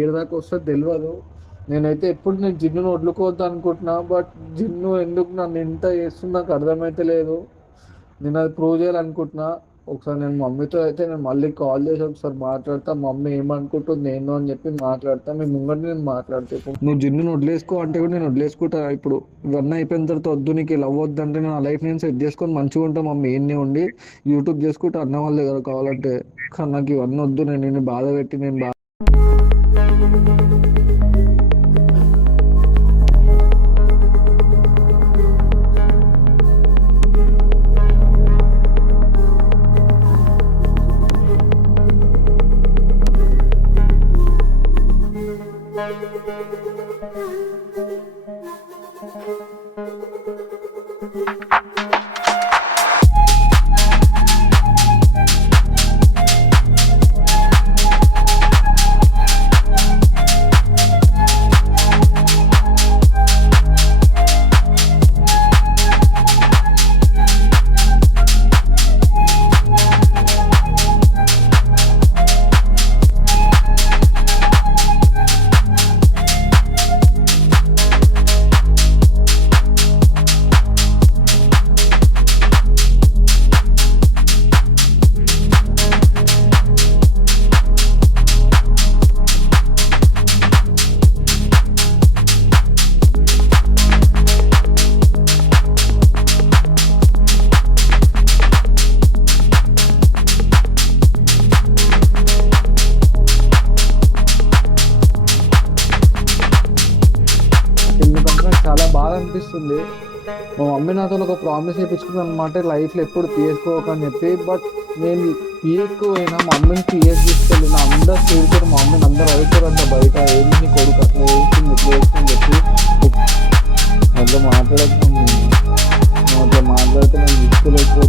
ఏడు దాకా వస్తే తెలియదు. నేనైతే ఎప్పుడు నేను జిన్నును వదులుకోవద్దు అనుకుంటున్నా. బట్ జిన్ను ఎందుకు నన్ను ఇంత చేస్తుంది నాకు అర్థమైతే లేదు. నేను అది ప్రూవ్ చేయాలనుకుంటున్నా. ఒకసారి నేను మమ్మీతో అయితే నేను మళ్ళీ కాల్ చేసి ఒకసారి మాట్లాడతా. మమ్మీ ఏమనుకుంటుంది ఏందో అని చెప్పి మాట్లాడతా. మీ ముంగట నేను మాట్లాడితే ఇప్పుడు నువ్వు జిన్నును వదిలేసుకో అంటే కూడా నేను వదిలేసుకుంటా. ఇప్పుడు ఇవన్నీ అయిపోయిన తర్వాత వద్దు నీకు లవ్ వద్దు అంటే నా లైఫ్ నేను సెట్ చేసుకొని మంచిగా ఉంటా. మమ్మీ ఏంటి ఉండి యూట్యూబ్ చేసుకుంటా అన్న వాళ్ళ దగ్గర కావాలంటే. కానీ నాకు ఇవన్నీ వద్దు. నేను బాధ పెట్టి నేను ఎందుకంటే నాకు చాలా బాధ అనిపిస్తుంది. మా మమ్మీ నాతో ఒక ప్రామిస్ చేయించుకున్నాను అనమాట, లైఫ్లో ఎప్పుడు పిఎస్కోక అని చెప్పి. బట్ నేను పిఎస్కు పోయినా మా మమ్మీని పిఎస్ తీసుకెళ్ళిన అందరు తిరుగుతారు. మా మమ్మీని అందరూ అవుతారంట బయట, ఏంటి నీ కొడుకు అట్లా వేస్తుంది ఇట్లా వేస్తుందని చెప్పి. అట్లా మాట్లాడుతున్నాను. అట్లా మాట్లాడితే నేను తీసుకోలేదు.